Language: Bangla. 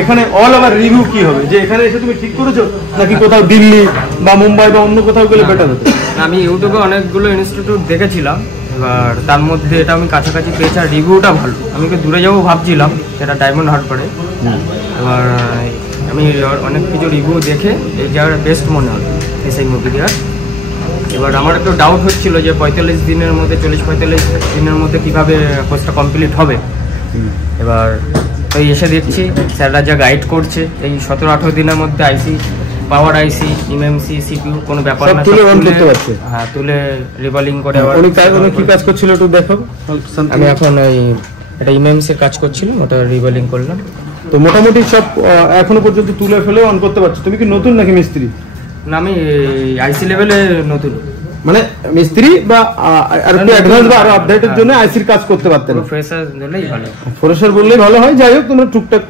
এখানে অল ওভার রিভিউ কি হবে, যে এখানে এসে তুমি ঠিক করেছো নাকি কোথাও দিল্লি বা মুম্বাই বা অন্য কোথাও গেলে বেটার হতো? আমি ইউটিউবে অনেকগুলো ইনস্টিটিউট দেখেছিলাম, এবার তার মধ্যে এটা আমি কাছাকাছি পেয়েছি আর রিভিউটা ভালো। আমি দূরে যাবো ভাবছিলাম, সেটা ডায়মন্ড হারবারে। এবার আমি অনেক কিছু রিভিউ দেখে এই জায়গাটা বেস্ট মনে হলো এসআই মুভি দেওয়ার। এবার আমার একটু ডাউট হচ্ছিল যে 45 দিনের মধ্যে 40-45 দিনের মধ্যে কীভাবে কোর্সটা কমপ্লিট হবে। এবার তো এসে দেখছি স্যাররা যা গাইড করছে এই 17-18 দিনের মধ্যে আইসি, পাওয়ার আইসি, এমএমসি, সিপিইউ কোনো ব্যাপার না, তুলে অন করতে পারছে। হ্যাঁ, তুলে রিভলিং করে। আবার উনি কি কাজ করছিল একটু দেখো। আমি এখন ওই এটা এমএমসি এর কাজ করছিলাম, ওটা রিভলিং করলাম। তো মোটামুটি সব এখনো পর্যন্ত তুলে ফেলে অন করতে পারছো। তুমি কি নতুন নাকি মিস্ত্রি? না, আমি আইসি লেভেলে নতুন, মানে মিস্ত্রি বা আর একটু অ্যাডভান্স বা আরো আপডেটের জন্য আইসির কাজ করতে পারতেন। ফ্রেশার দিলেই ভালো, ফ্রেশার বললেই ভালো হয়। যাই হোক তোমরা টুকটাক